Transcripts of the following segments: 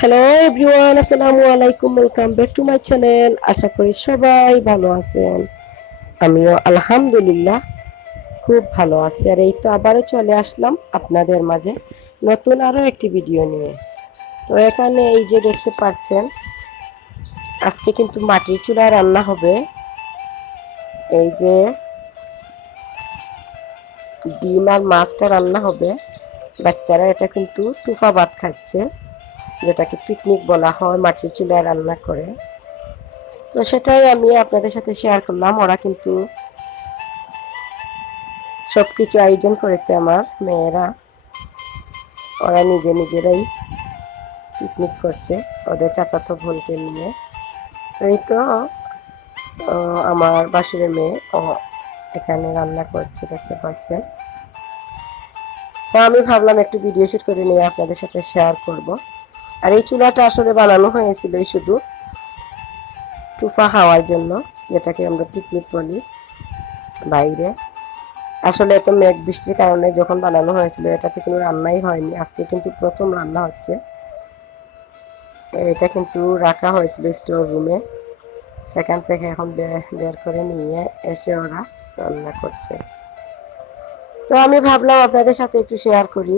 Hello everyone আসসালামু আলাইকুম welcome back to my channel আশা করি সবাই ভালো আছেন। আমিও আলহামদুলিল্লাহ খুব ভালো আছি। আর এই তো আবারও চলে আসলাম আপনাদের মাঝে নতুন আরও একটি ভিডিও নিয়ে। তো এখানে এই যে দেখতে পাচ্ছেন, আজকে কিন্তু মাটির চুলায় রান্না হবে। এই যে ডিম আর মাছটা রান্না হবে। বাচ্চারা এটা কিন্তু টুপা ভাত খাচ্ছে। যেটাকে পিকনিক বলা হয়, মাটির চুলায় রান্না করে। তো সেটাই আমি আপনাদের সাথে শেয়ার করলাম। ওরা কিন্তু সব কিছু আয়োজন করেছে আমার মেয়েরা। ওরা নিজে নিজেরাই পিকনিক করছে, ওদের চাচাতো বোনকে নিয়ে। এই তো আমার বাসুরের মেয়ে, ও এখানে রান্না করছে, দেখতে পাচ্ছেন। তো আমি ভাবলাম একটু ভিডিও শুট করে নিয়ে আপনাদের সাথে শেয়ার করব। আর এই চুলাটা আসলে বানানো হয়েছিল শুধু টুফা খাওয়ার জন্য, যেটাকে আমরা পিকনিক বলি বাইরে। আসলে এত মেঘ বৃষ্টির কারণে যখন বানানো হয়েছিল, এটাতে কোনো রান্নাই হয়নি। আজকে কিন্তু প্রথম রান্না হচ্ছে। এটা কিন্তু রাখা হয়েছিল স্টোর রুমে সেখান থেকে এখন বের করে নিয়ে এসে ওরা রান্না করছে। তো আমি ভাবলাম আপনাদের সাথে একটু শেয়ার করি।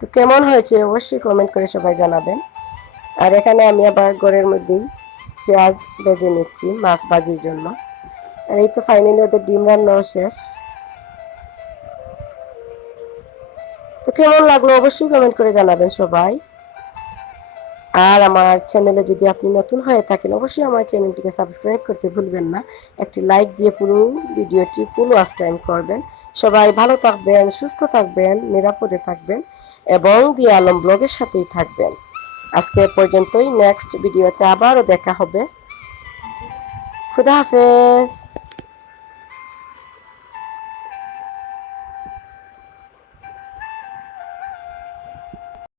তো কেমন হয়েছে অবশ্যই কমেন্ট করে সবাই জানাবেন। আর এখানে আমি আবার ঘরের মধ্যেই পেঁয়াজ ভেজে নিচ্ছি মাছ ভাজির জন্য। আর এই তো ফাইনালি ওদের ডিম রান্নাও শেষ। তো কেমন লাগল অবশ্যই কমেন্ট করে জানাবেন সবাই। আর আমার চ্যানেলে যদি আপনি নতুন হয়ে থাকেন, অবশ্যই আমার চ্যানেলটিকে সাবস্ক্রাইব করতে ভুলবেন না। একটি লাইক দিয়ে পুরো ভিডিওটি ফুল ওয়াচ টাইম করবেন। সবাই ভালো থাকবেন, সুস্থ থাকবেন, নিরাপদে থাকবেন এবং দিয়ে আলম ব্লগের সাথেই থাকবেন। আজকে পর্যন্তই। নেক্সট ভিডিওতে আবারও দেখা হবে। খুদা হাফেজ।